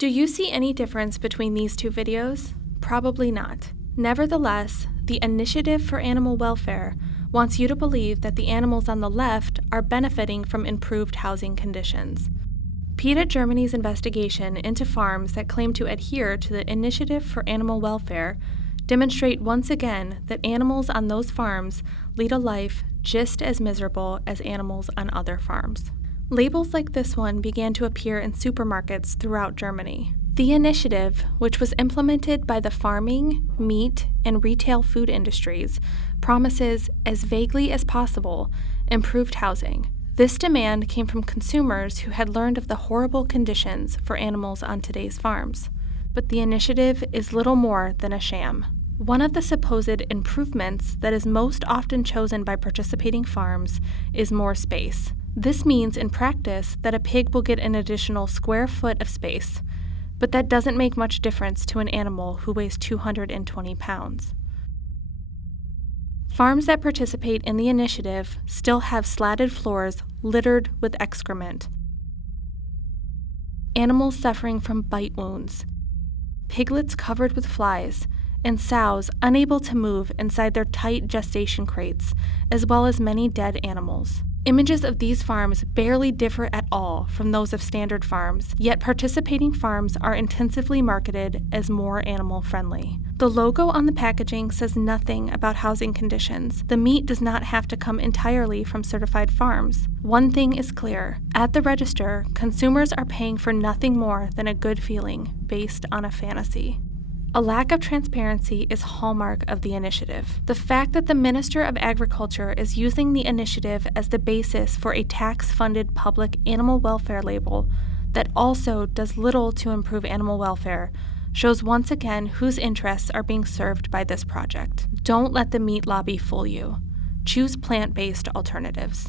Do you see any difference between these two videos? Probably not. Nevertheless, the Initiative for Animal Welfare wants you to believe that the animals on the left are benefiting from improved housing conditions. PETA Germany's investigation into farms that claim to adhere to the Initiative for Animal Welfare demonstrate once again that animals on those farms lead a life just as miserable as animals on other farms. Labels like this one began to appear in supermarkets throughout Germany. The initiative, which was implemented by the farming, meat, and retail food industries, promises, as vaguely as possible, improved housing. This demand came from consumers who had learned of the horrible conditions for animals on today's farms. But the initiative is little more than a sham. One of the supposed improvements that is most often chosen by participating farms is more space. This means in practice that a pig will get an additional square foot of space, but that doesn't make much difference to an animal who weighs 220 pounds. Farms that participate in the initiative still have slatted floors littered with excrement, animals suffering from bite wounds, piglets covered with flies, and sows unable to move inside their tight gestation crates, as well as many dead animals. Images of these farms barely differ at all from those of standard farms, yet participating farms are intensively marketed as more animal-friendly. The logo on the packaging says nothing about housing conditions. The meat does not have to come entirely from certified farms. One thing is clear. At the register, consumers are paying for nothing more than a good feeling based on a fantasy. A lack of transparency is hallmark of the initiative. The fact that the Minister of Agriculture is using the initiative as the basis for a tax-funded public animal welfare label that also does little to improve animal welfare shows once again whose interests are being served by this project. Don't let the meat lobby fool you. Choose plant-based alternatives.